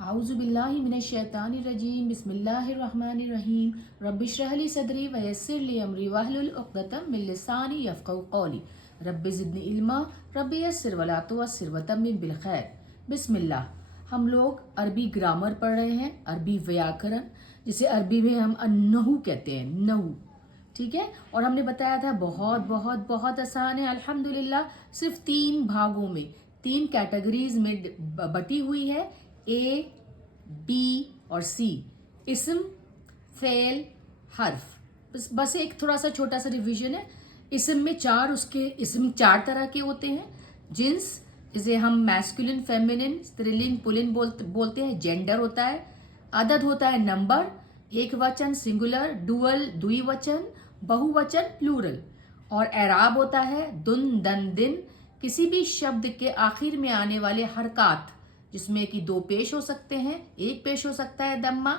आऊज़ु बिल्लाहि मिनश शैतानिर रजीम बिस्मिल्लाहिर रहमानिर रहीम रब्बि इश्रह ली सदरी व यस्सिर ली अमरी वहलुल उक़दतम मिन लिसानी यफ़क़हू क़ौली रब्बि ज़िदनी इल्मा रब्बि यस्सिर वला तुअस्सिर व तम्मिम बिल खैर। बिस्मिल्लाह। हम लोग अरबी ग्रामर पढ़ रहे हैं, अरबी व्याकरण, जिसे अरबी में हम अन्नहू कहते हैं, नहू। ठीक है, और हमने बताया था बहुत बहुत बहुत आसान है अल्हम्दुलिल्लाह। सिर्फ 3 भागों में, 3 कैटेगरीज में बटी हुई है, ए, बी और सी। इस्म, फेल, हर्फ। बस एक थोड़ा सा छोटा सा रिवीजन है। इस्म में इस्म 4 तरह के होते हैं। जिन्स, जिसे हम मैस्कुलिन, फेमिनिन, स्त्रीलिंग, पुल्लिंग बोलते हैं, जेंडर होता है। अदद होता है नंबर, एक वचन सिंगुलर, डुअल द्विवचन, बहुवचन प्लूरल। और एराब होता है दुन, दन, दिन, किसी भी शब्द के आखिर में आने वाले हरकात, जिसमें कि 2 पेश हो सकते हैं, 1 पेश हो सकता है दम्मा,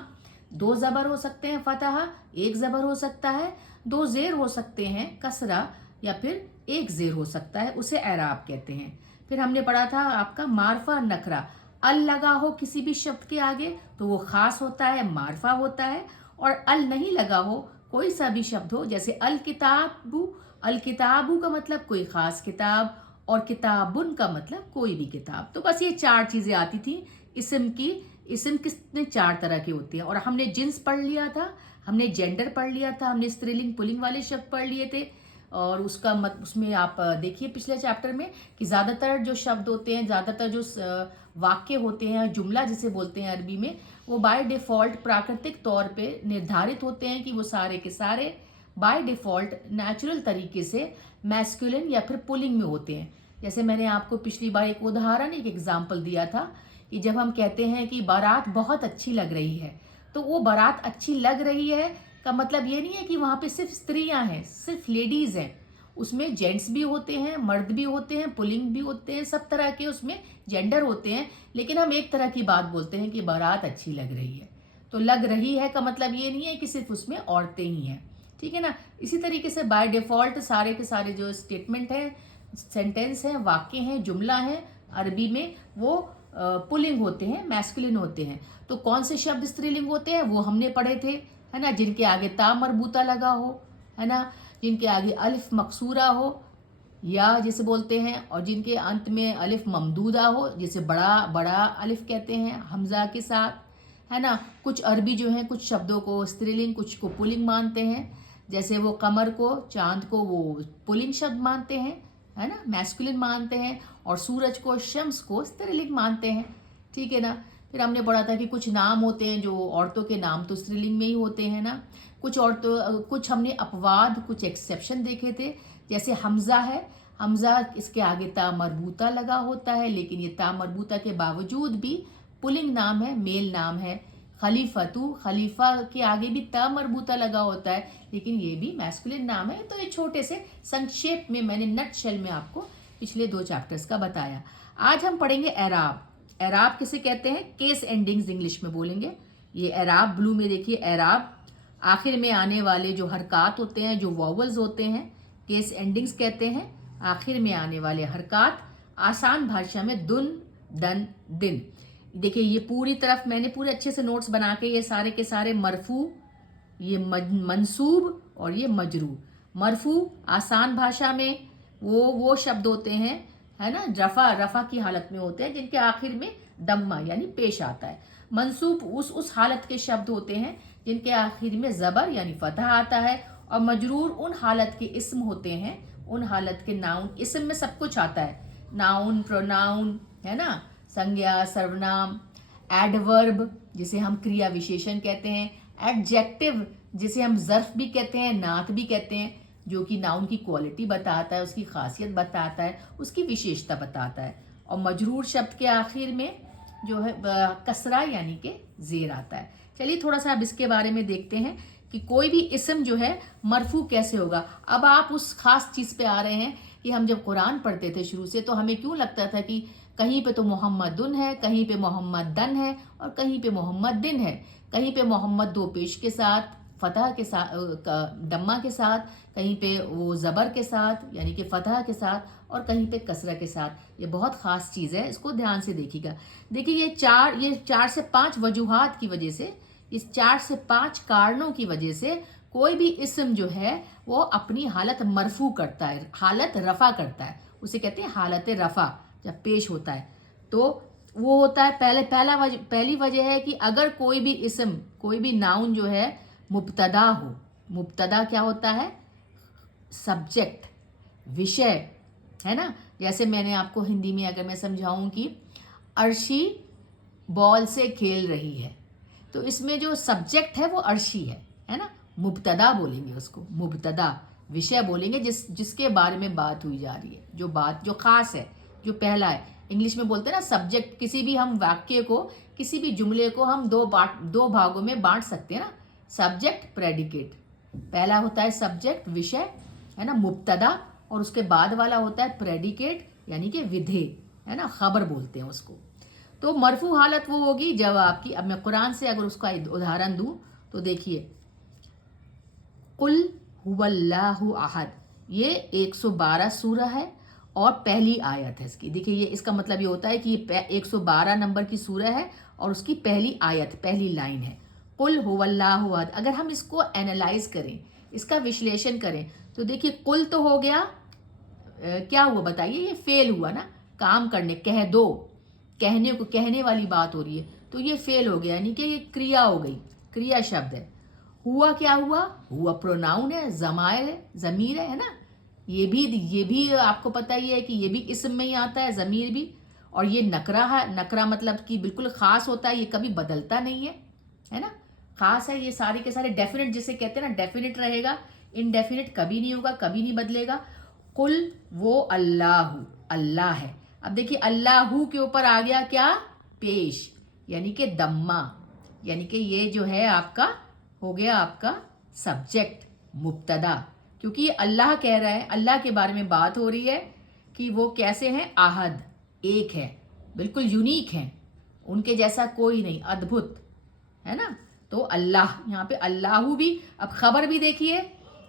2 जबर हो सकते हैं फतहा, 1 जबर हो सकता है, 2 जेर हो सकते हैं कसरा, या फिर 1 जेर हो सकता है, उसे एराब कहते हैं। फिर हमने पढ़ा था आपका मारफा नकरा। अल लगा हो किसी भी शब्द के आगे तो वो खास होता है, मारफा होता है। और अल नहीं लगा हो, कोई सा भी शब्द हो, जैसे अल किताबू का मतलब कोई खास किताब, और किताबुन का मतलब कोई भी किताब। तो बस ये 4 चीजें आती थी इस्म की। इस्म कितने 4 तरह के होते हैं। और हमने जिन्स पढ़ लिया था, हमने जेंडर पढ़ लिया था, हमने स्त्रीलिंग पुल्लिंग वाले शब्द पढ़ लिए थे। और उसमें आप देखिए पिछले चैप्टर में कि ज़्यादातर जो शब्द होते हैं, ज़्यादातर जो वाक्य होते हैं, जुमला जिसे बोलते हैं अरबी में, वो बाय डिफ़ॉल्ट प्राकृतिक तौर पे निर्धारित होते हैं कि वो सारे के सारे बाय डिफ़ॉल्ट नेचुरल तरीके से मैस्कुलिन या फिर पुल्लिंग में होते हैं। जैसे मैंने आपको पिछली बार एक उदाहरण, एक एग्जाम्पल दिया था कि जब हम कहते हैं कि बारात बहुत अच्छी लग रही है, तो वो बारात अच्छी लग रही है का मतलब ये नहीं है कि वहाँ पे सिर्फ स्त्रियां हैं, सिर्फ लेडीज़ हैं। उसमें जेंट्स भी होते हैं, मर्द भी होते हैं, पुल्लिंग भी होते हैं, सब तरह के उसमें जेंडर होते हैं। लेकिन हम एक तरह की बात बोलते हैं कि बारात अच्छी लग रही है। तो लग रही है का मतलब ये नहीं है कि सिर्फ उसमें औरतें ही हैं। ठीक है ना। इसी तरीके से बाय डिफ़ॉल्ट सारे के सारे जो स्टेटमेंट है, सेंटेंस है, वाक्य हैं, जुमला है अरबी में, वो पुल्लिंग होते हैं, मैस्कुलिन होते हैं। तो कौन से शब्द स्त्रीलिंग होते हैं वो हमने पढ़े थे, है ना। जिनके आगे ता मरबूता लगा हो, है ना, जिनके आगे अलिफ मकसूरा हो या जिसे बोलते हैं, और जिनके अंत में अलिफ ममदूदा हो, जिसे बड़ा बड़ा अलिफ कहते हैं हमजा के साथ, है ना। कुछ अरबी जो है कुछ शब्दों को स्त्रीलिंग, कुछ को पुल्लिंग मानते हैं। जैसे वो कमर को, चांद को वो पुल्लिंग शब्द मानते हैं, है ना, मैस्कुलिन मानते हैं। और सूरज को, शम्स को स्त्रीलिंग मानते हैं। ठीक है ना। फिर हमने पढ़ा था कि कुछ नाम होते हैं जो औरतों के नाम तो स्त्रीलिंग में ही होते हैं ना। कुछ हमने अपवाद, कुछ एक्सेप्शन देखे थे। जैसे हमजा है, हमजा इसके आगे ता मरबूता लगा होता है, लेकिन ये ता मरबूता के बावजूद भी पुल्लिंग नाम है, मेल नाम है। खलीफतू, खलीफा के आगे भी ता मरबूता लगा होता है, लेकिन ये भी मैस्कुलिन नाम है। तो ये छोटे से संक्षेप में मैंने नट शेल में आपको पिछले 2 चैप्टर्स का बताया। आज हम पढ़ेंगे एराब। एराब किसे कहते हैं? केस एंडिंग्स इंग्लिश में बोलेंगे। ये एराब, ब्लू में देखिए एराब, आखिर में आने वाले जो हरकात होते हैं, जो वॉवल्स होते हैं, केस एंडिंग्स कहते हैं। आखिर में आने वाले हरकात, आसान भाषा में दुन, दन, दिन। देखिए ये पूरी तरफ मैंने पूरे अच्छे से नोट्स बना के, ये सारे के सारे मरफू, ये मंसूब और ये मजरूर। मरफू आसान भाषा में वो शब्द होते हैं, है ना, रफा की हालत में होते हैं, जिनके आखिर में दम्मा यानी पेश आता है। मंसूब उस हालत के शब्द होते हैं जिनके आखिर में जबर यानी फतह आता है। और मजरूर उन हालत के इस्म होते हैं, उन हालत के नाउन। इस्म में सब कुछ आता है, नाउन, प्रोनाउन, है ना, संज्ञा, सर्वनाम, एडवर्ब जिसे हम क्रिया विशेषण कहते हैं, एडजेक्टिव जिसे हम ज़र्फ भी कहते हैं, नात भी कहते हैं, जो कि नाउन की क्वालिटी बताता है, उसकी खासियत बताता है, उसकी विशेषता बताता है। और मजरूर शब्द के आखिर में जो है कसरा यानी कि जेर आता है। चलिए थोड़ा सा अब इसके बारे में देखते हैं कि कोई भी इस्म जो है मरफू कैसे होगा। अब आप उस खास चीज़ पे आ रहे हैं कि हम जब कुरान पढ़ते थे शुरू से, तो हमें क्यों लगता था कि कहीं पे तो मोहम्मदुन है, कहीं पे मोहम्मदन है, और कहीं पे मोहम्मदिन है, कहीं पे मोहम्मद 2 पेश के साथ فتح کے ساتھ دمہ کے ساتھ، کہیں پہ وہ زبر کے ساتھ یعنی کہ فتح کے ساتھ، اور کہیں پہ کسرہ کے ساتھ۔ یہ بہت خاص چیز ہے، اس کو دھیان سے دیکھیے گا۔ دیکھیے یہ 4 سے 5 وجوہات کی وجہ سے، اس 4 سے 5 کارنوں کی وجہ سے کوئی بھی اسم جو ہے وہ اپنی حالت مرفوع کرتا ہے، حالت رفع کرتا ہے، اسے کہتے ہیں حالت رفع جب پیش ہوتا ہے۔ تو وہ ہوتا ہے پہلی وجہ ہے کہ اگر کوئی بھی اسم، کوئی بھی ناؤن جو ہے مبتدا ہو۔ مبتدا کیا ہوتا ہے؟ سبجیکٹ، وشے، ہے نا؟ جیسے میں نے آپ کو ہندی میں اگر میں سمجھاؤں کہ عرشی بال سے کھیل رہی ہے، تو اس میں جو سبجیکٹ ہے وہ عرشی ہے نا؟ مبتدا بولیں گے اس کو، مبتدا وشے بولیں گے جس کے بارے میں بات ہوئی جا رہی ہے، جو خاص ہے، جو پہلا ہے۔ انگلش میں بولتے ہیں نا سبجیکٹ، کسی بھی ہم واقعے کو، کسی بھی جملے کو ہم دو بھاگوں میں بانٹ سکتے ہیں نا، سبجیکٹ پریڈیکیٹ۔ پہلا ہوتا ہے سبجیکٹ وشے، ہے نا، مبتدا، اور اس کے بعد والا ہوتا ہے پریڈیکیٹ یعنی کہ ودھے، ہے نا، خبر بولتے ہیں اس کو۔ تو مرفوع حالت وہ ہوگی جب آپ کی، اب میں قرآن سے اگر اس کا ادھارن دوں تو دیکھیے، قل هو اللہ احد، یہ 112 سورہ ہے اور پہلی آیت ہے اس کی۔ دیکھیے یہ اس کا مطلب یہ ہوتا ہے کہ یہ 112 نمبر کی سورہ ہے اور اس کی پہلی آیت، پہلی لائن ہے، قل هو اللہ احد۔ اگر ہم اس کو اینالائز کریں، اس کا وشلیشن کریں، تو دیکھیے قل تو ہو گیا، کیا ہوا بتائیے؟ یہ فعل ہوا نا، کام کرنے، کہہ دو، کہنے والی بات ہو رہی ہے، تو یہ فعل ہو گیا، یعنی کہ یہ کریا ہو گئی، کریا شبد ہے۔ ہوا کیا ہوا؟ ہوا پروناؤن ہے، ضمائر ہے، ضمیر ہے نا؟ یہ بھی آپ کو پتہ ہی ہے کہ یہ بھی اسم میں ہی آتا ہے، ضمیر بھی۔ اور یہ نکرہ ہے، نکرہ مطلب کہ بالکل خاص ہوتا ہے، یہ کبھی بدلتا نہیں ہے نا؟ خاص ہے، یہ سارے کے سارے ڈیفینٹ جسے کہتے ہیں نا، ڈیفینٹ رہے گا، انڈیفینٹ کبھی نہیں ہوگا، کبھی نہیں بدلے گا۔ قل وہ اللہ ہے۔ اب دیکھیے اللہ کے اوپر آ گیا کیا؟ پیش، یعنی کہ دمہ، یعنی کہ یہ جو ہے آپ کا ہو گیا آپ کا سبجیکٹ، مبتدا، کیونکہ یہ اللہ کہہ رہا ہے، اللہ کے بارے میں بات ہو رہی ہے کہ وہ کیسے ہیں؟ احد، ایک ہے، بالکل یونیک ہیں، ان کے جیسا کوئی نہیں، ادبھت، ہے نا؟ تو اللہ، یہاں پہ اللہ بھی، اب خبر بھی دیکھیے،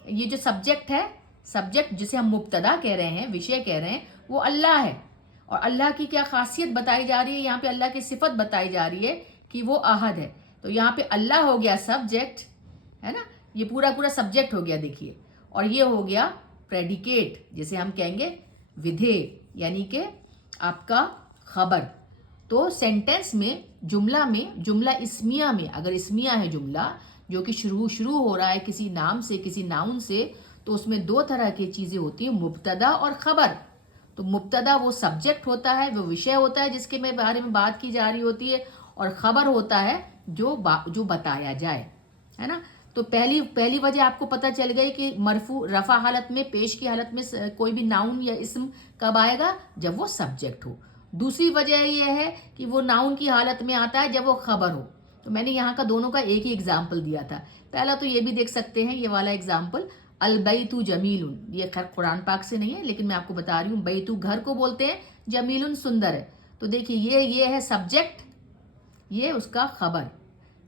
یہ جو سبجیکٹ ہے، سبجیکٹ جسے ہم مبتدا کہہ رہے ہیں، وشے کہہ رہے ہیں، وہ اللہ ہے۔ اور اللہ کی کیا خاصیت بتائی جا رہی ہے یہاں پہ؟ اللہ کی صفت بتائی جا رہی ہے کہ وہ احد ہے۔ تو یہاں پہ اللہ ہو گیا سبجیکٹ، ہے نا؟ یہ پورا سبجیکٹ ہو گیا دیکھیے، اور یہ ہو گیا پریڈیکیٹ جسے ہم کہیں گے ودھے، یعنی کہ آپ کا خبر۔ تو سینٹنس میں، جملہ اسمیہ میں، اگر اسمیہ ہے جملہ جو کہ شروع ہو رہا ہے کسی نام سے، کسی ناؤن سے، تو اس میں 2 طرح کی چیزیں ہوتی ہیں، مبتدا اور خبر۔ تو مبتدا وہ سبجیکٹ ہوتا ہے، وہ وشے ہوتا ہے جس کے بارے میں بات کی جا رہی ہوتی ہے، اور خبر ہوتا ہے جو بتایا جائے، ہے نا؟ تو پہلی وجہ آپ کو پتہ چل گئی کہ مرفوع رفع حالت میں، پیش کی حالت میں کوئی بھی ناؤن یا اسم کب آئے گا؟ جب وہ سبجیکٹ ہو۔ دوسری وجہ یہ ہے کہ وہ ناؤن کی حالت میں آتا ہے جب وہ خبر ہو۔ تو میں نے یہاں کا دونوں کا ایک ہی اگزامپل دیا تھا۔ پہلا تو یہ بھی دیکھ سکتے ہیں، یہ والا اگزامپل، البیت جمیل، یہ خیر قرآن پاک سے نہیں ہے لیکن میں آپ کو بتا رہی ہوں، بیت گھر کو بولتے ہیں، جمیل سندر ہے۔ تو دیکھیے یہ ہے سبجیکٹ، یہ اس کا خبر،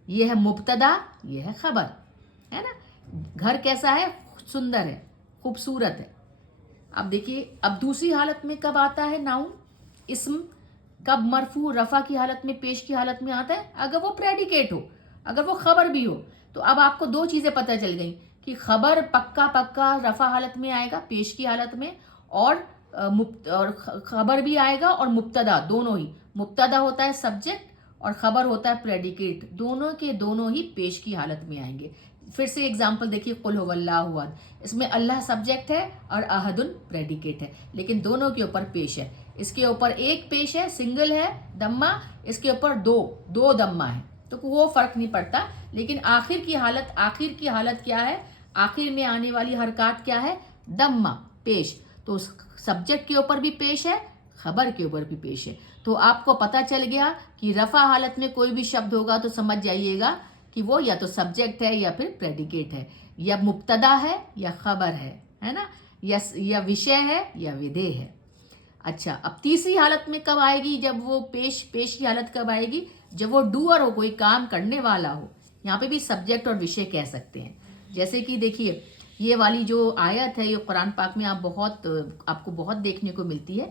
یہ ہے مبتدا، یہ ہے خبر، ہے نا؟ گھر کیسا ہے؟ سندر ہے، خوبصورت ہے۔ اب دیکھیے، اب دوسری حالت میں کب آتا ہے ناؤن، اسم، کب مرفوع رفع کی حالت میں، پیش کی حالت میں آتا ہے؟ اگر وہ پریڈیکیٹ ہو، اگر وہ خبر بھی ہو۔ تو اب آپ کو 2 چیزیں پتہ چل گئیں کہ خبر پکا رفع حالت میں آئے گا، پیش کی حالت میں، اور خبر بھی آئے گا، اور مبتدا، دونوں ہی، مبتدا ہوتا ہے سبجیکٹ اور خبر ہوتا ہے پریڈیکیٹ، دونوں کے دونوں ہی پیش کی حالت میں آئیں گے۔ پھر سے اگزامپل دیکھیے، قل هو اللہ احد، اس میں اللہ سبجیکٹ ہے اور احد پریڈیکیٹ ہے، لیکن دونوں کے اوپر پیش ہے۔ اس کے اوپر ایک پیش ہے، سنگل ہے، دمہ، اس کے اوپر دو دمہ ہے، تو وہ فرق نہیں پڑتا، لیکن آخر کی حالت کیا ہے؟ آخر میں آنے والی حرکات کیا ہے؟ دمہ، پیش۔ تو سبجیکٹ کے اوپر بھی پیش ہے، خبر کے اوپر بھی پیش ہے۔ تو آپ کو پتہ چل گیا کہ رفع حالت میں کوئی بھی شبد ہوگا تو سمجھ جائیے گا کہ وہ یا تو سبجیکٹ ہے یا پھر پریڈیکیٹ ہے، یا مبتدا ہے یا خبر ہے نا؟ یا وشے ہے یا ودھے ہے۔ اچھا، اب تیسری حالت میں کب آئے گی؟ جب وہ پیش کی حالت کب آئے گی؟ جب وہ ڈوئر ہو، کوئی کام کرنے والا ہو۔ یہاں پہ بھی سبجیکٹ اور وشے کہہ سکتے ہیں۔ جیسے کہ دیکھیے یہ والی جو آیت ہے یہ قرآن پاک میں آپ کو بہت دیکھنے کو ملتی ہے.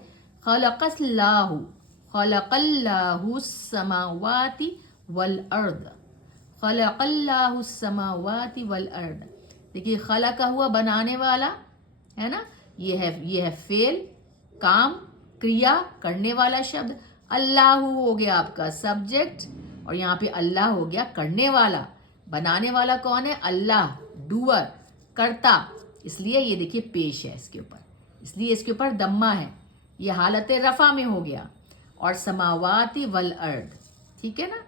خلق اللہ السماوات والارض. خلق اللہ السماوات والارض. دیکھیے خلق کا ہوا بنانے والا ہے نا, یہ ہے فعل, کام, کریا, کرنے والا شبد. اللہ ہو گیا آپ کا سبجیکٹ, اور یہاں پہ اللہ ہو گیا کرنے والا. بنانے والا کون ہے؟ اللہ, ڈوور, کرتا. اس لیے یہ دیکھیے پیش ہے اس کے اوپر, اس لیے اس کے اوپر دمہ ہے, یہ حالت رفع میں ہو گیا. اور سماواتی والارض, ٹھیک ہے نا.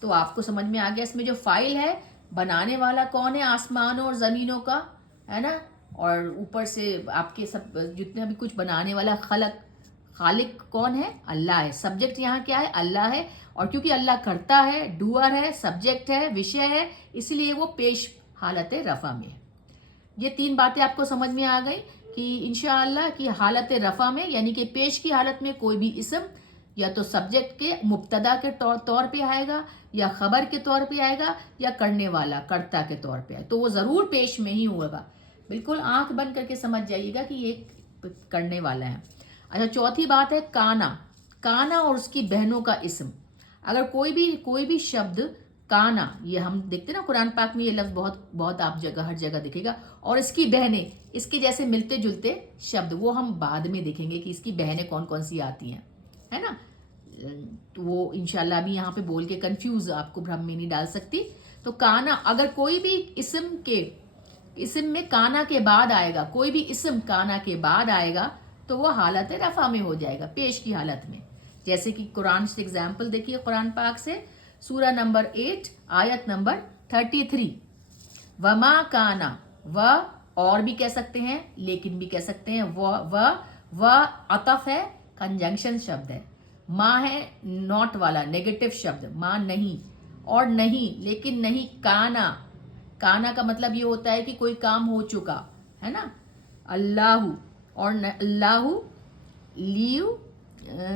تو آپ کو سمجھ میں آ گیا اس میں جو فائل ہے, بنانے والا کون ہے؟ آسمانوں اور زمینوں کا, ہے نا. اور اوپر سے آپ کے سب جتنا بھی کچھ بنانے والا خالق کون ہے؟ اللہ ہے. سبجیکٹ یہاں کیا ہے؟ اللہ ہے. اور کیونکہ اللہ کرتا ہے, ڈوور ہے, سبجیکٹ ہے, وشے ہے, اس لیے وہ پیش حالت رفع میں ہے. یہ 3 باتیں آپ کو سمجھ میں آ گئی کہ انشاءاللہ کہ حالت رفع میں یعنی کہ پیش کی حالت میں کوئی بھی اسم یا تو سبجیکٹ کے مبتدا کے طور پہ آئے گا, یا خبر کے طور پہ آئے گا, یا کرنے والا کرتا کے طور پہ آئے, تو وہ ضرور پیش میں ہی ہوگا. بالکل آنکھ بند کر کے سمجھ جائیے گا کہ یہ کرنے والا ہے. اچھا, چوتھی بات ہے کانا. کانا اور اس کی بہنوں کا اسم. اگر کوئی بھی شبد کانا, یہ ہم دیکھتے ہیں نا قرآن پاک میں یہ لفظ بہت آپ ہر جگہ دکھے گا, اور اس کی بہنیں, اس کے جیسے ملتے جلتے شبد, وہ ہم بعد میں دیکھیں گے کہ اس کی بہنیں کون کون سی آتی ہیں, ہے نا. تو وہ انشاءاللہ ابھی یہاں پہ بول کے کنفیوز آپ کو بھرم میں نہیں ڈال سکتی. تو کانا, اگر کوئی بھی اسم میں کانا کے بعد آئے گا, کوئی بھی اسم کانا کے بعد آئے گا تو وہ حالت رفع میں ہو جائے گا, پیش کی حالت میں. جیسے کہ قرآن سے اگزامپل دیکھیے, قرآن پاک سے سورہ نمبر 8 آیت نمبر 33. وما کانا, و اور بھی کہہ سکتے ہیں, لیکن بھی کہہ سکتے ہیں. و عطف ہے, کنجنکشن شبد ہے. ماں ہے ناٹ والا, نیگیٹو شبد, ماں نہیں, اور نہیں, لیکن نہیں. کانا کا مطلب یہ ہوتا ہے کہ کوئی کام ہو چکا ہے نا. اللہ, اور اللہ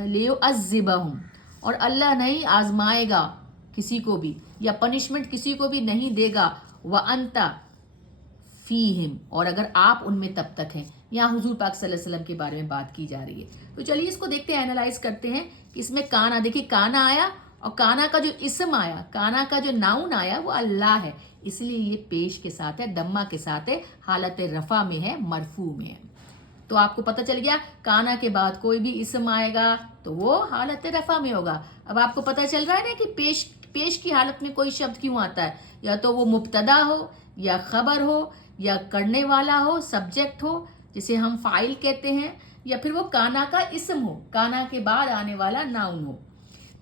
لیعذبہم, اور اللہ نہیں آزمائے گا کسی کو بھی, یا پنشمنٹ کسی کو بھی نہیں دے گا. وانت فیہم, اور اگر آپ ان میں تب تک ہیں. یہاں حضور پاک صلی اللہ علیہ وسلم کے بارے میں بات کی جا رہی ہے. تو چلیے اس کو دیکھتے ہیں, اینالائز کرتے ہیں کہ اس میں کانا, دیکھیے کانا آیا, اور کانا کا جو اسم آیا, کانا کا جو ناؤن آیا وہ اللہ ہے, اس لیے یہ پیش کے ساتھ ہے, دمہ کے ساتھ ہے, حالت رفع میں ہے, مرفوع میں ہے. تو آپ کو پتہ چل گیا کانا کے بعد کوئی بھی اسم آئے گا تو وہ حالت رفع میں ہوگا. اب آپ کو پتہ چل رہا ہے نا کہ پیش کی حالت میں کوئی شبد کیوں آتا ہے, یا تو وہ مبتدا ہو, یا خبر ہو, یا کرنے والا ہو, سبجیکٹ ہو جسے ہم فاعل کہتے ہیں, یا پھر وہ کانا کا اسم ہو, کانا کے بعد آنے والا ناؤن ہو.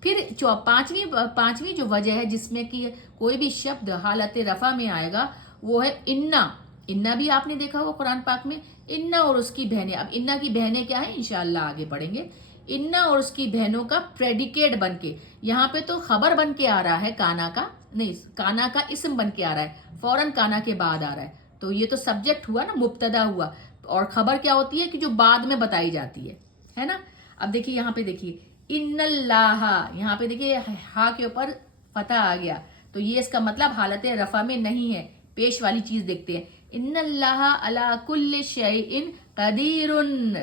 پھر پانچویں جو وجہ ہے جس میں کہ کوئی بھی شبد حالت رفع میں آئے گا وہ ہے انا. انا بھی آپ نے دیکھا ہوگا قرآن پاک میں, انا اور اس کی بہنیں. اب انا کی بہنیں کیا ہیں انشاءاللہ آگے پڑھیں گے. انا اور اس کی بہنوں کا پریڈیکیٹ بن کے, یہاں پہ تو خبر بن کے آ رہا ہے, کانا کا نہیں, کانا کا اسم بن کے آ رہا ہے, فوراً کانا کے بعد آ رہا ہے. تو یہ تو سبجیکٹ ہوا نا, مبتدا ہوا, اور خبر کیا ہوتی ہے کہ جو بعد میں بتائی جاتی ہے نا. اب دیکھیے یہاں پہ دیکھیے ان اللہ, یہاں پہ دیکھیے ہا کے اوپر فتح آ گیا, تو یہ اس کا مطلب حالت رفع میں نہیں ہے. پیش والی چیز دیکھتے ہیں, ان اللہ علی کل شیء قدیر,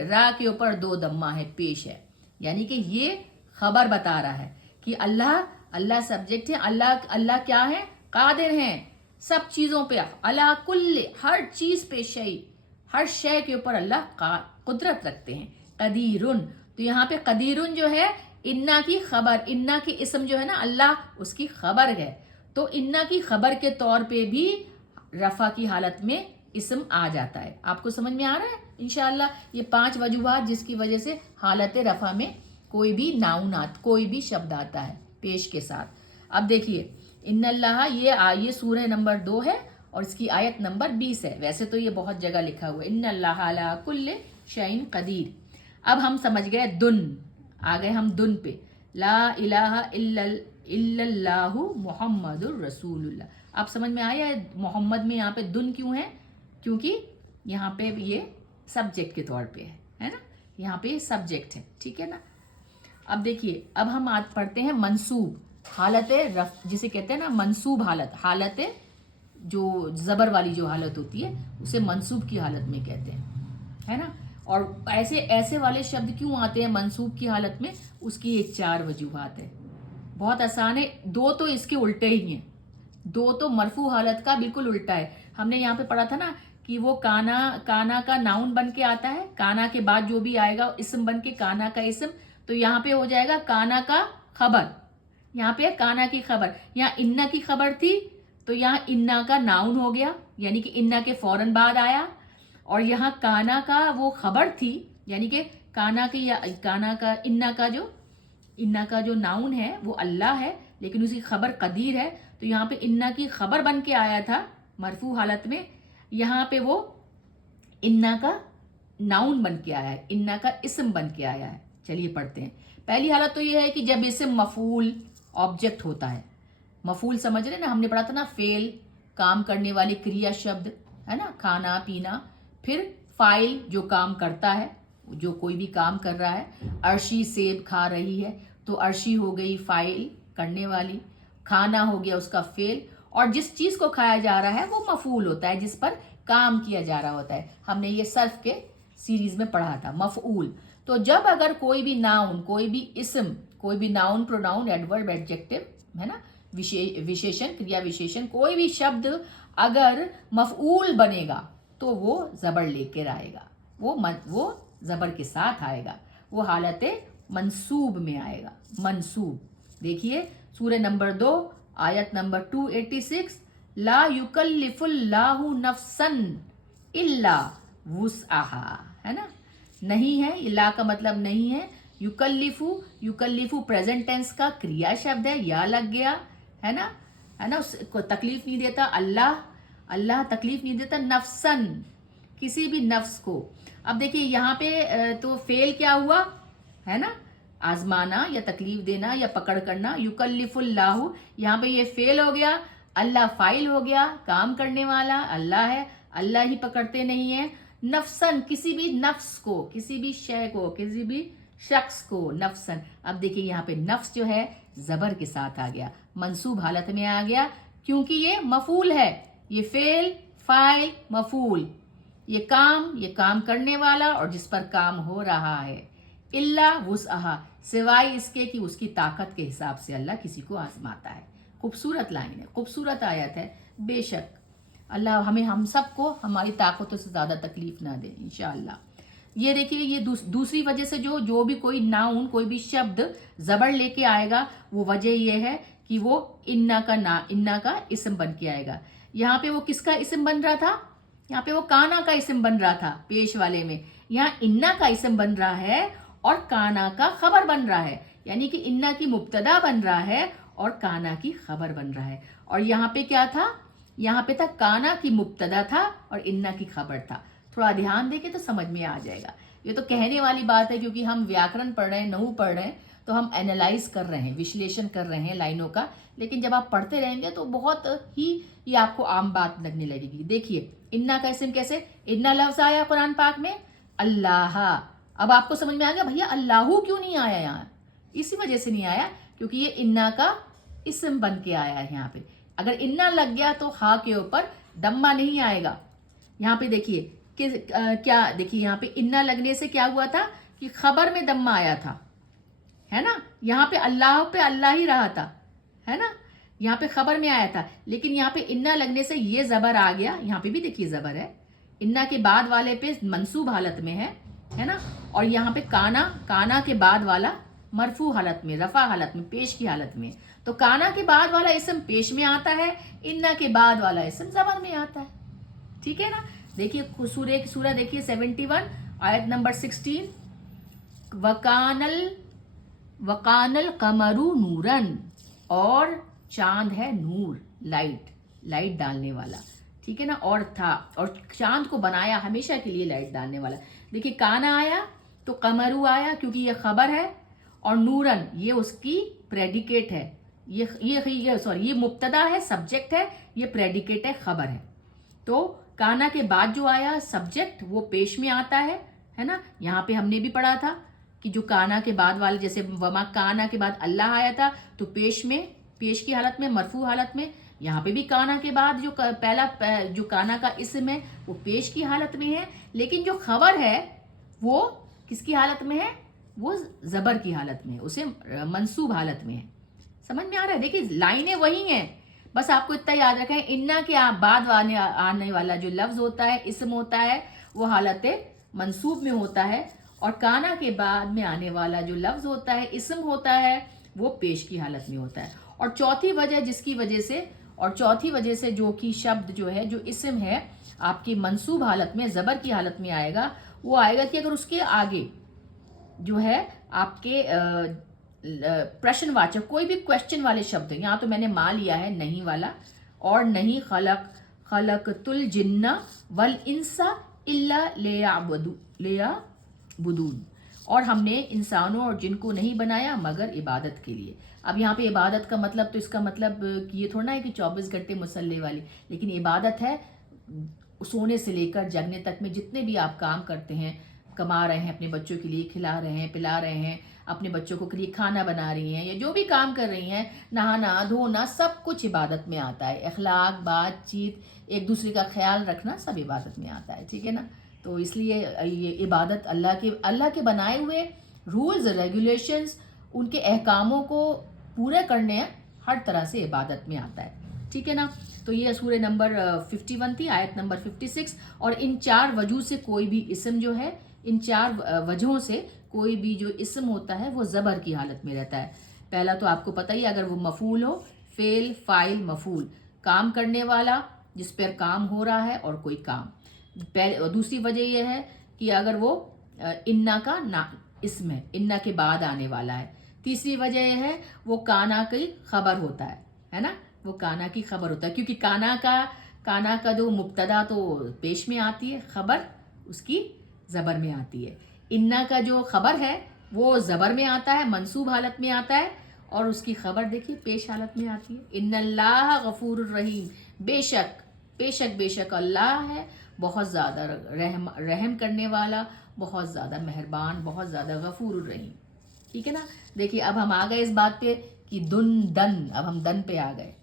را کے اوپر 2 دمہ ہے, پیش ہے, یعنی کہ یہ خبر بتا رہا ہے کہ اللہ سبجیکٹ ہے, اللہ کیا ہے, قادر ہیں سب چیزوں پہ, علی کل, ہر چیز پہ, ہر شے کے اوپر اللہ قدرت رکھتے ہیں. قدیرن, تو یہاں پہ قدیرن جو ہے انا کی خبر, انا کی اسم جو ہے نا اللہ, اس کی خبر ہے, تو انا کی خبر کے طور پہ بھی رفع کی حالت میں اسم آ جاتا ہے. آپ کو سمجھ میں آ رہا ہے انشاءاللہ. یہ 5 وجوہات جس کی وجہ سے حالت رفع میں کوئی بھی ناؤن کوئی بھی شبد آتا ہے پیش کے ساتھ. اب دیکھیے ان اللہ, یہ سورہ نمبر 2 ہے اور اس کی آیت نمبر 20 ہے. ویسے تو یہ بہت جگہ لکھا ہوا ہے, ان اللہ علی کل شیء قدیر. اب ہم سمجھ گئے دن, آ گئے ہم دن پہ, لا الہ الا اللہ محمد الرسول اللہ. آپ سمجھ میں آیا محمد میں یہاں پہ دن کیوں ہے, کیونکہ یہاں پہ یہ سبجیکٹ کے طور پہ ہے نا, یہاں پہ یہ سبجیکٹ ہے, ٹھیک ہے نا. اب دیکھیے اب ہم آج پڑھتے ہیں منصوب حالت جسے کہتے ہیں نا منصوب حالت जो ज़बर वाली जो हालत होती है उसे मंसूब की हालत में कहते हैं, है ना। और ऐसे ऐसे वाले शब्द क्यों आते हैं मंसूब की हालत में, उसकी ये 4 वजूहात है। बहुत आसान है, 2 तो इसके उल्टे ही हैं, 2 तो मरफू हालत का बिल्कुल उल्टा है। हमने यहाँ पे पढ़ा था ना कि वो काना, काना का नाउन बन के आता है, काना के बाद जो भी आएगा इसम बन के काना का इसम, तो यहाँ पे हो जाएगा काना का खबर, यहाँ पे काना की खबर। यहाँ इन्ना की खबर थी तो यहाँ इन्ना का नाउन हो गया, यानी कि इन्ना के फौरन बाद आया। और यहाँ काना का वो खबर थी, यानी कि काना की या काना का इन्ना का जो नाउन है वो अल्लाह है, लेकिन उसकी खबर कदीर है, तो यहाँ पे इन्ना की खबर बन के आया था मरफू हालत में, यहाँ पे वो इन्ना का नाउन बन के आया है, इन्ना का इसम बन के आया है। चलिए पढ़ते हैं। पहली हालत तो ये है कि जब इसम मफूल ऑब्जेक्ट होता है, मफूल समझ रहे ना, हमने पढ़ा था ना, फेल काम करने वाली क्रिया शब्द है ना, खाना पीना, फिर फाइल जो काम करता है, जो कोई भी काम कर रहा है, अर्शी सेब खा रही है तो अर्शी हो गई फाइल करने वाली, खाना हो गया उसका फेल, और जिस चीज को खाया जा रहा है वो मफूल होता है, जिस पर काम किया जा रहा होता है। हमने ये सर्फ के सीरीज में पढ़ा था, मफऊल। तो जब अगर कोई भी नाउन, कोई भी इस्म, कोई भी नाउन, प्रोनाउन, एडवर्ब, एडजेक्टिव है ना, विशेषण, क्रिया विशेषण, कोई भी शब्द अगर मफऊल बनेगा तो वो जबर लेकर आएगा, वो जबर के साथ आएगा, वो हालत मंसूब में आएगा। मंसूब देखिए सूरह नंबर 2 आयत नंबर 286, ला युकल्लिफुल्लाहु नफ्सन इल्ला वुसअहा, है ना, नहीं है, इल्ला का मतलब नहीं है, युकल्लिफु प्रेजेंट टेंस का क्रिया शब्द है, या लग गया है ना, उसको तकलीफ नहीं देता अल्लाह तकलीफ नहीं देता नफ्सन, किसी भी नफ्स को। अब देखिए यहाँ पे तो फेल क्या हुआ है ना, आजमाना या तकलीफ देना या पकड़ करना, युकल्लिफुल्लाहु, यहाँ पे ये फेल हो गया, अल्लाह फाइल हो गया, काम करने वाला अल्लाह है, अल्लाह ही पकड़ते नहीं है, नफ्सन किसी भी नफ्स को, किसी भी शय को, किसी भी शख्स को, नफ्सन। अब देखिए यहाँ पे नफ्स जो है जबर के साथ आ गया, मंसूब हालत में आ गया, क्योंकि ये मफूल है, ये फेल फाइल मफूल, ये काम करने वाला और जिस पर काम हो रहा है, इल्ला वुसअहा, सिवाय इसके कि उसकी ताकत के हिसाब से अल्लाह किसी को आजमाता है। खूबसूरत लाइन है, खूबसूरत आयत है। बेशक अल्लाह हम सबको हमारी ताकतों से ज़्यादा तकलीफ ना दे इंशाअल्लाह। ये देखिए, ये दूसरी वजह से जो भी कोई नाउन, कोई भी शब्द जबर लेके आएगा, वो वजह ये है कि वो इन्ना का इस्म बन के आएगा। यहाँ पे वो किसका इस्म बन रहा था, यहाँ पे वो काना का इस्म बन रहा था पेश वाले में, यहाँ इन्ना का इस्म बन रहा है और काना का खबर बन रहा है, यानी कि इन्ना की मुब्तदा बन रहा है और काना की खबर बन रहा है। और यहाँ पे क्या था, यहाँ पे था काना की मुब्तदा था और इन्ना की खबर था। थोड़ा ध्यान देके तो समझ में आ जाएगा। ये तो कहने वाली बात है, क्योंकि हम व्याकरण पढ़ रहे हैं, नहू पढ़ रहे हैं, तो हम एनालाइज कर रहे हैं, विश्लेषण कर रहे हैं लाइनों का, लेकिन जब आप पढ़ते रहेंगे तो बहुत ही ये आपको आम बात लगने लगेगी। देखिए इन्ना का इस्म कैसे, इन्ना लफ्ज आया कुरान पाक में अल्लाह, अब आपको समझ में आ गया भैया अल्लाहू क्यों नहीं आया यहाँ, इसी वजह से नहीं आया क्योंकि ये इन्ना का इस्म बन के आया है। यहाँ पे अगर इन्ना लग गया तो हा के ऊपर दम्मा नहीं आएगा। यहाँ पे देखिए कि क्या, देखिए यहाँ पे इन्ना लगने से क्या हुआ था कि खबर में दम्मा आया था, है ना, यहाँ पे अल्लाह ही रहा था, है ना, यहाँ पे खबर में आया था, लेकिन यहाँ पे इन्ना लगने से ये जबर आ गया। यहाँ पे भी देखिए जबर है, इन्ना के बाद वाले पे मंसूब हालत में है ना, और यहाँ पे काना के बाद वाला मरफू हालत में, रफा हालत में, पेश की हालत में। तो काना के बाद वाला इस्म पेश में आता है, इन्ना के बाद वाला इस्म जबर में आता है, ठीक है ना। देखिए सूरह देखिए 71 आयत नंबर 16, वकानल कमरू नूरन, और चांद है नूर, लाइट डालने वाला, ठीक है ना, और था, और चांद को बनाया हमेशा के लिए लाइट डालने वाला। देखिए काना आया तो कमरू आया क्योंकि ये खबर है, और नूरन ये उसकी प्रेडिकेट है, ये मुब्तदा है, सब्जेक्ट है, ये प्रेडिकेट है, खबर है। तो काना के बाद जो आया सब्जेक्ट वो पेश में आता है ना। यहाँ पे हमने भी पढ़ा था कि जो काना के बाद वाले, जैसे वमा काना के बाद अल्लाह आया था तो पेश की हालत में, मरफू हालत में, यहाँ पे भी काना के बाद जो पहला जो काना का इसम है वो पेश की हालत में है, लेकिन जो खबर है वो किसकी हालत में है, वो ज़बर की हालत में है, उसे मंसूब हालत में है। समझ में आ रहा है? देखिए लाइनें वही हैं, बस आपको इतना याद रखें, इन्ना के बाद आने वाला जो लफ्ज़ होता है, इसम होता है, वो हालत मंसूब में होता है, और काना के बाद में आने वाला जो लफ्ज़ होता है, इसम होता है, वो पेश की हालत में होता है। और चौथी वजह से जो कि शब्द जो है, जो इसम है आपकी मंसूब हालत में, ज़बर की हालत में आएगा, वो आएगा कि अगर उसके आगे जो है आपके प्रश्नवाचक कोई भी क्वेश्चन वाले शब्द, यहाँ तो मैंने मा लिया है नहीं वाला, और नहीं खलकतुल जिन्ना वल इंसा इल्ला लियअबुदून, और हमने इंसानों और जिन को नहीं बनाया मगर इबादत के लिए। अब यहाँ पे इबादत का मतलब, तो इसका मतलब कि ये थोड़ा ना है कि 24 घंटे मुसल्ले वाली, लेकिन इबादत है सोने से लेकर जगने तक में जितने भी आप काम करते हैं, कमा रहे हैं, अपने बच्चों के लिए खिला रहे हैं, पिला रहे हैं, अपने बच्चों के लिए खाना बना रही हैं, या जो भी काम कर रही हैं, नहाना धोना, सब कुछ इबादत में आता है। अखलाक, बातचीत, एक दूसरे का ख्याल रखना, सब इबादत में आता है, ठीक है ना। तो इसलिए ये इबादत अल्लाह के बनाए हुए रूल्स रेगुलेशंस, उनके अहकामों को पूरे करने हर तरह से इबादत में आता है, ठीक है ना। तो ये सूरह नंबर 51 थी, आयत नंबर 56। और इन 4 वजह से कोई भी इसम जो है, इन 4 वजहों से कोई भी जो इसम होता है वो ज़बर की हालत में रहता है। पहला तो आपको पता ही, अगर वो मफूल हो, फेल फाइल मफूल, काम करने वाला जिस पर काम हो रहा है और कोई काम। दूसरी वजह यह है कि अगर वो इन्ना का ना इसम है, इन्ना के बाद आने वाला है। तीसरी वजह यह है वो काना की खबर होता है ना, वो काना की खबर होता है, क्योंकि काना का जो मुब्तदा तो पेश में आती है, खबर उसकी ज़बर में आती है। इन्ना का जो खबर है वो ज़बर में आता है, मंसूब हालत में आता है, और उसकी खबर देखिए पेश हालत में आती है। इन्नल्लाह गफूरुर रहीम, बेशक अल्लाह है बहुत ज़्यादा रहम करने वाला, बहुत ज़्यादा मेहरबान, बहुत ज़्यादा गफूरुर रहीम, ठीक है ना। देखिए अब हम आ गए इस बात पे कि दन, अब हम दन पे आ गए।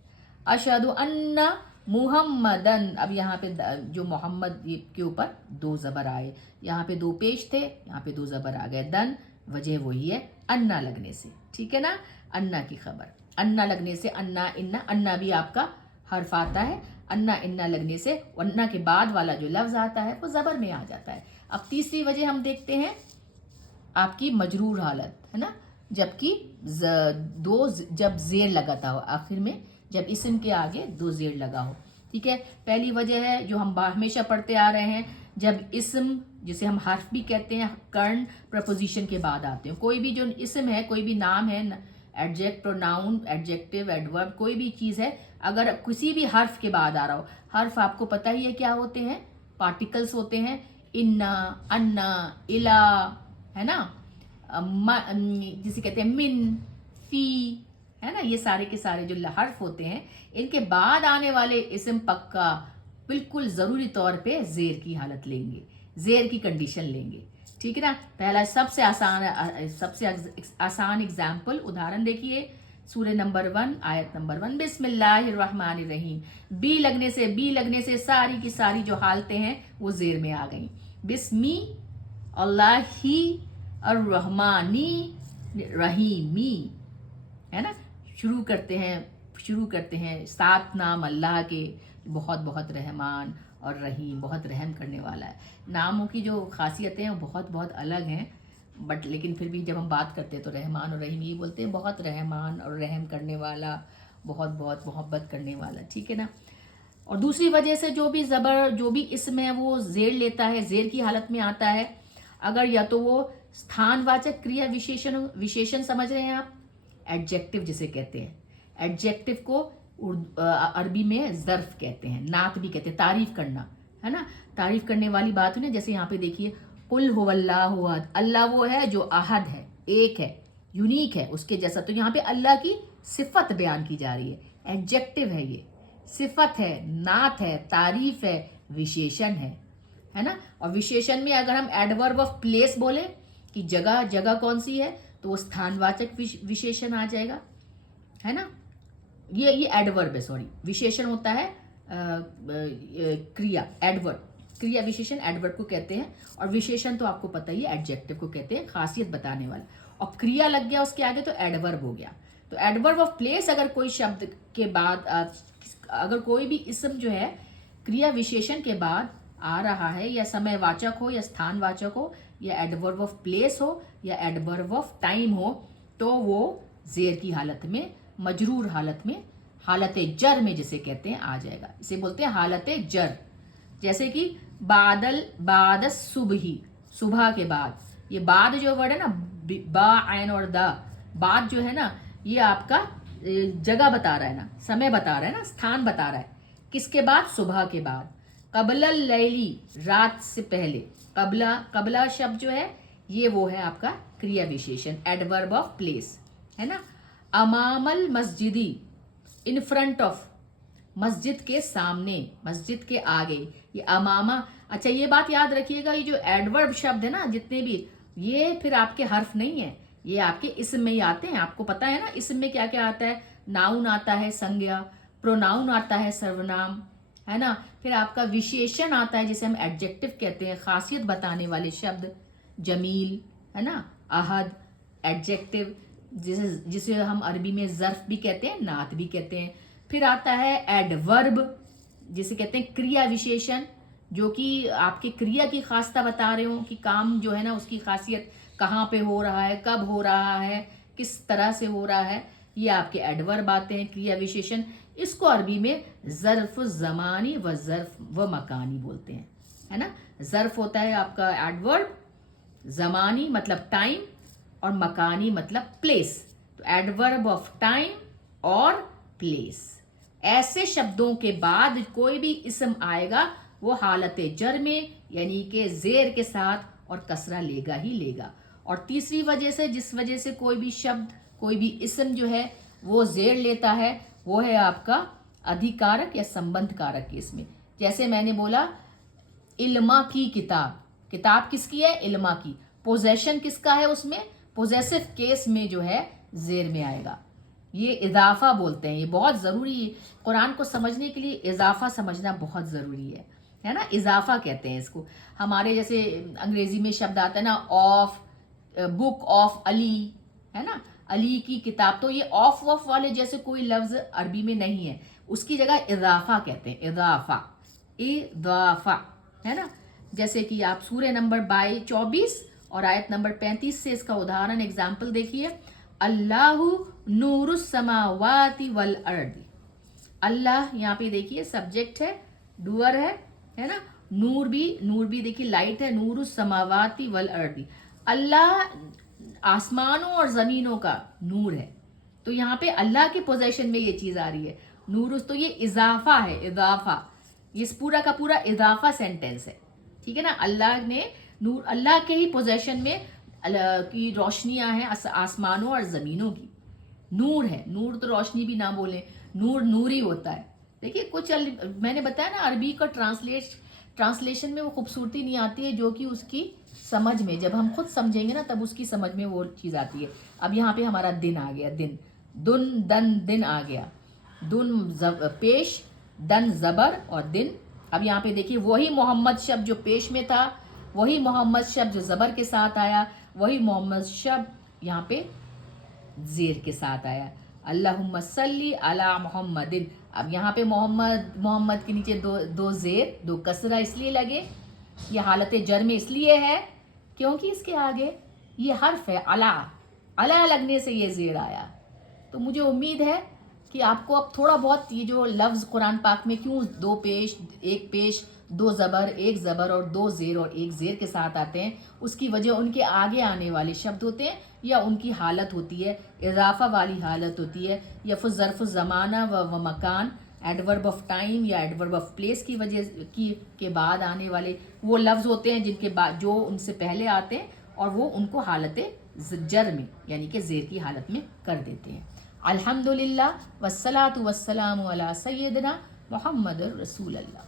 अशहदु अन्ना मुहम्मदन, अब यहाँ पे जो मोहम्मद के ऊपर 2 ज़बर आए, यहाँ पे 2 पेश थे, यहाँ पे 2 ज़बर आ गए। दन वजह वही है अन्ना लगने से, ठीक है ना, अन्ना की खबर, अन्ना लगने से, अन्ना इन्ना, अन्ना भी आपका हर्फ आता है, अन्ना इन्ना लगने से अन्ना के बाद वाला जो लफ्ज़ आता है वो ज़बर में आ जाता है। अब तीसरी वजह हम देखते हैं आपकी मजरूर हालत, है ना, जबकि जब ज़ेर लगाता हो आखिर में, जब इसम के आगे 2 ज़ेर लगा हो, ठीक है। पहली वजह है जो हम हमेशा पढ़ते आ रहे हैं, जब इसम जिसे हम हर्फ भी कहते हैं, कर्ण प्रपोजिशन के बाद आते हैं। कोई भी जो इसम है, कोई भी नाम है, एडजेक्ट, प्रोनाउन, एडजेक्टिव, एडवर्ब, कोई भी चीज़ है, अगर किसी भी हर्फ के बाद आ रहा हो, हर्फ आपको पता ही है क्या होते हैं, पार्टिकल्स होते हैं, इन्ना, अन्ना, इला, है ना, जिसे कहते हैं मिन, फी, है ना, ये सारे के सारे जो हर्फ होते हैं, इनके बाद आने वाले इसम पक्का बिल्कुल ज़रूरी तौर पे ज़ेर की हालत लेंगे, ज़ेर की कंडीशन लेंगे, ठीक है ना। पहला सबसे आसान एग्जाम्पल उदाहरण देखिए, सूरह नंबर 1 आयत नंबर 1, बिस्मिल्लाहिर्रहमानिर्रहीम, बी लगने से सारी की सारी जो हालतें हैं वो ज़ेर में आ गई। बिस्मी अल्लाही अर्रहमानी रहीमी, है ना, शुरू करते हैं 7 नाम अल्लाह के, बहुत बहुत रहमान और रहीम, बहुत रहम करने वाला है। नामों की जो खासियतें हैं वो बहुत बहुत अलग हैं, बट लेकिन फिर भी जब हम बात करते हैं तो रहमान और रहीम ये बोलते हैं, बहुत रहमान और रहम करने वाला, बहुत बहुत मोहब्बत करने वाला, ठीक है ना। और दूसरी वजह से जो भी इसम है वो ज़ेर लेता है, ज़ेर की हालत में आता है, अगर या तो वो स्थानवाचक क्रिया विशेषण समझ रहे हैं आप, एडजेक्टिव जिसे कहते हैं, एडजेक्टिव को अरबी में ज़र्फ कहते हैं, नात भी कहते हैं, तारीफ करना, है ना, तारीफ करने वाली बात है ना। जैसे यहाँ पे देखिए, कुल हुवल्लाहु अहद, अल्लाह वो है जो अहद है, एक है, यूनिक है, उसके जैसा। तो यहाँ पे अल्लाह की सिफत बयान की जा रही है, एडजेक्टिव है, ये सिफत है, नात है, तारीफ है, विशेषण है ना। और विशेषण में अगर हम एडवर्ब ऑफ प्लेस बोले कि जगह कौन सी है, तो वो स्थानवाचक विशेषण आ जाएगा, है ना। ये एडवर्ब है, सॉरी, विशेषण होता है क्रिया, एडवर्ब, क्रिया विशेषण एडवर्ब को कहते हैं, और विशेषण तो आपको पता ही है एडजेक्टिव को कहते हैं, खासियत बताने वाला, और क्रिया लग गया उसके आगे तो एडवर्ब हो गया। तो एडवर्ब ऑफ प्लेस अगर कोई शब्द के बाद अगर कोई भी इसम जो है क्रिया विशेषण के बाद आ रहा है, या समयवाचक हो या स्थानवाचक हो या एडवर्ब ऑफ प्लेस हो या एडवर्ब ऑफ टाइम हो, तो वो जेर की हालत में, मजरूर हालत में, हालत जर में जिसे कहते हैं आ जाएगा। इसे बोलते हैं हालत जर। जैसे कि बादल, बाद सुबही, सुबह के बाद, ये बाद जो वर्ड है ना, बा आइन और दा, बाद जो है ना, ये आपका जगह बता रहा है ना, समय बता रहा है ना, स्थान बता रहा है। किसके बाद? सुबह के बाद। कबला लैली, रात से पहले। कबला, कबला शब्द जो है ये वो है आपका क्रिया विशेषण, एडवर्ब ऑफ प्लेस, है ना। अमामल मस्जिदी, इन फ्रंट ऑफ, मस्जिद के सामने, मस्जिद के आगे, ये अमामा। अच्छा ये बात याद रखिएगा, ये जो एडवर्ब शब्द है ना जितने भी, ये फिर आपके हर्फ नहीं है, ये आपके इसम में ही आते हैं। आपको पता है ना इसम में क्या क्या आता है, नाउन आता है, संज्ञा, प्रोनाउन आता है, सर्वनाम, है ना, फिर आपका विशेषण आता है जिसे हम एडजेक्टिव कहते हैं, खासियत बताने वाले शब्द, जमील, है ना, अहद, एडजेक्टिव जिसे हम अरबी में ज़र्फ भी कहते हैं, नात भी कहते हैं। फिर आता है एडवर्ब जिसे कहते हैं क्रिया विशेषण, जो कि आपके क्रिया की खास्ता बता रहे हो कि काम जो है ना उसकी खासियत कहाँ पे हो रहा है, कब हो रहा है, किस तरह से हो रहा है, ये आपके एडवर्ब आते हैं, क्रिया विशेषण। इसको अरबी में ज़र्फ ज़मानी व ज़र्फ व मकानी बोलते हैं, है ना। ज़र्फ होता है आपका एडवर्ब, ज़मानी मतलब टाइम, और मकानी मतलब प्लेस। तो एडवर्ब ऑफ टाइम और प्लेस, ऐसे शब्दों के बाद कोई भी इसम आएगा वो हालत जर में, यानी कि जेर के साथ, और कसरा लेगा ही लेगा। और तीसरी वजह से, जिस वजह से कोई भी शब्द, कोई भी इसम जो है वो जेर लेता है, वो है आपका अधिकारक या संबंध कारक केस में। जैसे मैंने बोला इल्मा की किताब, किताब किसकी है? इल्मा की। पोजेशन किसका है? उसमें पोजेसिव केस में जो है जेर में आएगा। ये इजाफा बोलते हैं, ये बहुत ज़रूरी है कुरान को समझने के लिए, इजाफा समझना बहुत ज़रूरी है ना। इजाफा कहते हैं इसको। हमारे जैसे अंग्रेज़ी में शब्द आता है ना, ऑफ, बुक ऑफ अली, है ना, अली की किताब, तो ये ऑफ वॉफ वाले जैसे कोई लफ्ज़ अरबी में नहीं है, उसकी जगह इजाफा कहते हैं, इजाफा, इजाफा, है ना। जैसे कि आप सूरह नंबर 24 और आयत नंबर 35 से इसका उदाहरण एग्जाम्पल देखिए। अल्लाहु नूरुस समावाति वल अर्दी, अल्लाह यहाँ पे देखिए सब्जेक्ट है, डूअर है ना। नूर भी देखिए लाइट है, नूरुस समावाति वल अर्दी, अल्लाह आसमानों और ज़मीनों का नूर है। तो यहाँ पे अल्लाह के पोजेशन में ये चीज़ आ रही है, नूरुस, तो ये इजाफा है, इजाफा, ये पूरा का पूरा इजाफा सेंटेंस है, ठीक है ना। अल्लाह ने नूर, अल्लाह के ही पोजेशन में की रोशनियां हैं आसमानों और ज़मीनों की, नूर है। नूर तो रोशनी भी ना बोलें, नूर नूर ही होता है। देखिए कुछ मैंने बताया ना, अरबी का ट्रांसलेशन में वो खूबसूरती नहीं आती है जो कि उसकी समझ में, जब हम खुद समझेंगे ना तब उसकी समझ में वो चीज़ आती है। अब यहाँ पे हमारा दिन आ गया, दिन, दुन दन दिन आ गया, दुन पेश, दन ज़बर और दिन। अब यहाँ पे देखिए वही मोहम्मद शब्द जो पेश में था, वही मोहम्मद शब्द जो ज़बर के साथ आया, वही मोहम्मद शब्द यहाँ पे ज़ेर के साथ आया। अल्लाहुम्मा सल्ली अला मोहम्मदिन। अब यहाँ पे मोहम्मद के नीचे दो ज़ेर, दो कसरा इसलिए लगे, ये हालत जर में इसलिए है क्योंकि इसके आगे ये हर्फ है अला लगने से ये ज़ेर आया। तो मुझे उम्मीद है कि आपको अब थोड़ा बहुत ये जो लफ्ज़ कुरान पाक में क्यों दो पेश, एक पेश, दो ज़बर, एक ज़बर और दो ज़ेर और एक ज़ेर के साथ आते हैं, उसकी वजह उनके आगे आने वाले शब्द होते हैं, या उनकी हालत होती है, इजाफा वाली हालत होती है, या फिर ज़र्फ़ ज़माना व मकान, एडवर्ब ऑफ टाइम या एडवर्ब ऑफ प्लेस की वजह के बाद आने वाले वो लफ्ज़ होते हैं जिनके बाद जो उनसे पहले आते हैं, और वो उनको हालत जर में यानी कि ज़ेर की हालत में कर देते हैं। अल्हम्दुलिल्लाह वस्सलातु वस्सलामु अला सय्यिदिना मुहम्मद रसूल अल्लाह।